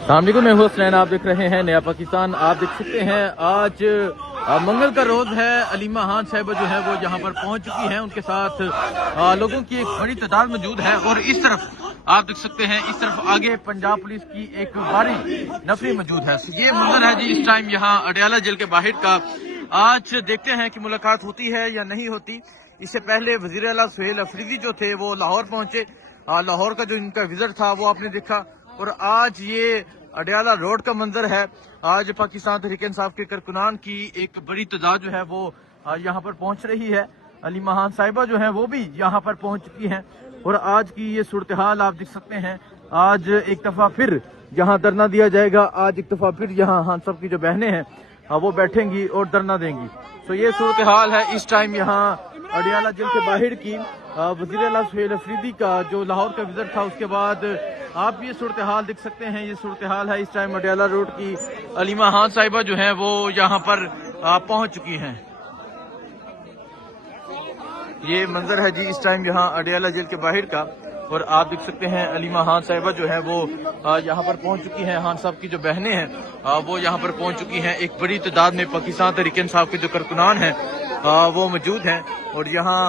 السلام علیکم، میں ہوں حسنین، آپ دیکھ رہے ہیں نیا پاکستان۔ آپ دیکھ سکتے ہیں آج منگل کا روز ہے۔ علیمہ خان صاحبہ جو ہے وہ یہاں پر پہنچ چکی ہیں، ان کے ساتھ لوگوں کی ایک بڑی تعداد موجود ہے، اور اس طرف آپ دیکھ سکتے ہیں، اس طرف آگے پنجاب پولیس کی ایک بڑی نفری موجود ہے۔ یہ منظر ہے جی اس ٹائم یہاں اڈیالہ جیل کے باہر کا۔ آج دیکھتے ہیں کہ ملاقات ہوتی ہے یا نہیں ہوتی۔ اس سے پہلے وزیر اعلیٰ سہیل افریدی جو تھے وہ لاہور پہنچے۔ لاہور کا جو ان کا وزٹ تھا وہ آپ نے دیکھا، اور آج یہ اڈیالہ روڈ کا منظر ہے۔ آج پاکستان تحریک انصاف کے کارکنان کی ایک بڑی تعداد جو ہے وہ یہاں پر پہنچ رہی ہے۔ علیمہ خان صاحبہ جو ہیں وہ بھی یہاں پر پہنچ چکی ہیں، اور آج کی یہ صورتحال آپ دیکھ سکتے ہیں۔ آج ایک دفعہ پھر یہاں دھرنا دیا جائے گا، آج ایک دفعہ پھر یہاں ہم سب کی جو بہنیں ہیں وہ بیٹھیں گی اور دھرنا دیں گی۔ تو یہ صورتحال ہے اس ٹائم یہاں اڈیالہ جیل کے باہر کی۔ وزیر اعلیٰ سہیل افریدی کا جو لاہور کا وزٹ تھا، اس کے بعد آپ یہ صورتحال دیکھ سکتے ہیں۔ یہ صورتحال ہے اس ٹائم اڈیالہ روڈ کی۔ علیمہ خان صاحبہ جو ہیں وہ یہاں پر پہنچ چکی ہیں۔ یہ منظر ہے جی اس ٹائم یہاں اڈیالہ جیل کے باہر کا، اور آپ دیکھ سکتے ہیں علیمہ خان صاحبہ جو ہے وہ یہاں پر پہنچ چکی ہیں۔ خان صاحب کی جو بہنیں ہیں وہ یہاں پر پہنچ چکی ہیں۔ ایک بڑی تعداد میں پاکستان تحریک انصاف کے جو کارکنان ہیں وہ موجود ہیں، اور یہاں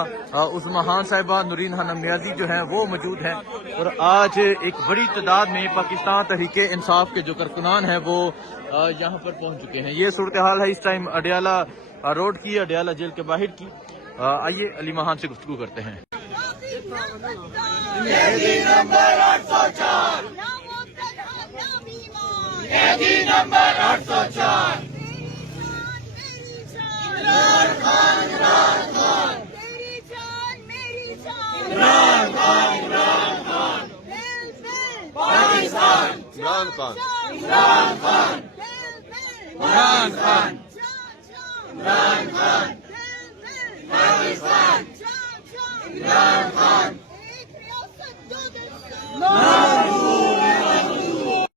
عظمیٰ خان صاحبہ، نورین خانم نیازی جو ہیں وہ موجود ہیں، اور آج ایک بڑی تعداد میں پاکستان تحریک انصاف کے جو کارکنان ہیں وہ یہاں پر پہنچ چکے ہیں۔ یہ صورتحال ہے اس ٹائم اڈیالہ روڈ کی، اڈیالہ جیل کے باہر کی۔ آئیے علیمہ خان سے گفتگو کرتے ہیں۔ عمران خان